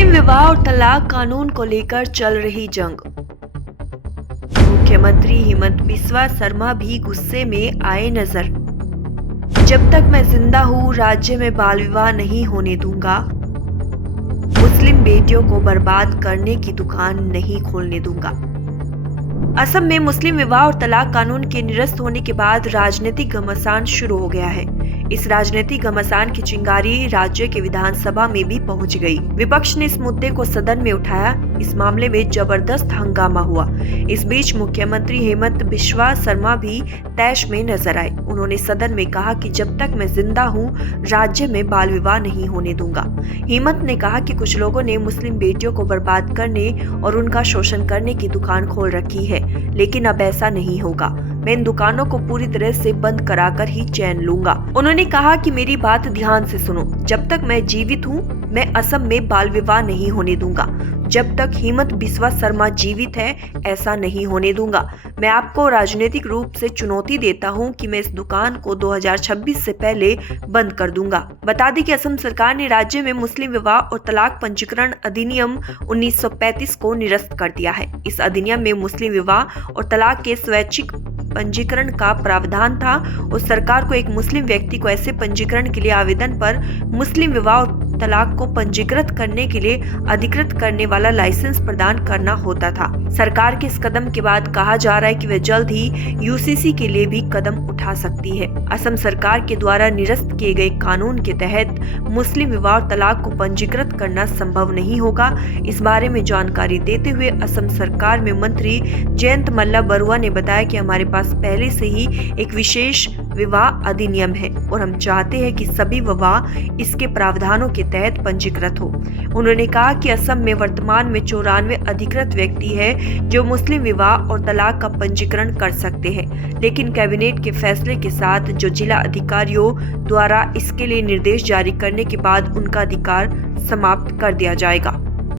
मुस्लिम विवाह और तलाक कानून को लेकर चल रही जंग। मुख्यमंत्री हेमंत बिस्वा शर्मा भी गुस्से में आए नजर। जब तक मैं जिंदा हूं, राज्य में बाल विवाह नहीं होने दूंगा। मुस्लिम बेटियों को बर्बाद करने की दुकान नहीं खोलने दूंगा। असम में मुस्लिम विवाह और तलाक कानून के निरस्त होने के बाद राजनीतिक घमासान शुरू हो गया है। इस राजनीतिक घमासान की चिंगारी राज्य के विधानसभा में भी पहुंच गई। विपक्ष ने इस मुद्दे को सदन में उठाया। इस मामले में जबरदस्त हंगामा हुआ। इस बीच मुख्यमंत्री हेमंत बिस्वा शर्मा भी तैश में नजर आए। उन्होंने सदन में कहा कि जब तक मैं जिंदा हूं, राज्य में बाल विवाह नहीं होने दूंगा। हेमंत ने कहा कि कुछ लोगों ने मुस्लिम बेटियों को बर्बाद करने और उनका शोषण करने की दुकान खोल रखी है, लेकिन अब ऐसा नहीं होगा। मैं इन दुकानों को पूरी तरह से बंद कराकर ही चैन लूंगा। उन्होंने कहा कि मेरी बात ध्यान से सुनो। जब तक मैं जीवित हूँ, मैं असम में बाल विवाह नहीं होने दूंगा। जब तक हेमंत बिस्वा शर्मा जीवित है, ऐसा नहीं होने दूंगा। मैं आपको राजनीतिक रूप से चुनौती देता हूं कि मैं इस दुकान को 2026 से पहले बंद कर दूंगा। बता दें कि असम सरकार ने राज्य में मुस्लिम विवाह और तलाक पंजीकरण अधिनियम 1935 को निरस्त कर दिया है। इस अधिनियम में मुस्लिम विवाह और तलाक के स्वैच्छिक पंजीकरण का प्रावधान था और सरकार को एक मुस्लिम व्यक्ति को ऐसे पंजीकरण के लिए आवेदन पर मुस्लिम विवाह और तलाक को पंजीकृत करने के लिए अधिकृत करने वाला लाइसेंस प्रदान करना होता था। सरकार के इस कदम के बाद कहा जा रहा है कि वह जल्द ही यूसीसी के लिए भी कदम उठा सकती है। असम सरकार के द्वारा निरस्त किए गए कानून के तहत मुस्लिम विवाह और तलाक को पंजीकृत करना संभव नहीं होगा। इस बारे में जानकारी देते हुए असम सरकार में मंत्री जयंत मल्ला बरुआ ने बताया कि हमारे पास पहले से ही एक विशेष विवाह अधिनियम है और हम चाहते हैं कि सभी विवाह इसके प्रावधानों के तहत पंजीकृत हो। उन्होंने कहा कि असम में वर्तमान में 94 अधिकृत व्यक्ति है जो मुस्लिम विवाह और तलाक का पंजीकरण कर सकते हैं, लेकिन कैबिनेट के फैसले के साथ जो जिला अधिकारियों द्वारा इसके लिए निर्देश जारी करने के बाद उनका अधिकार समाप्त कर दिया जाएगा।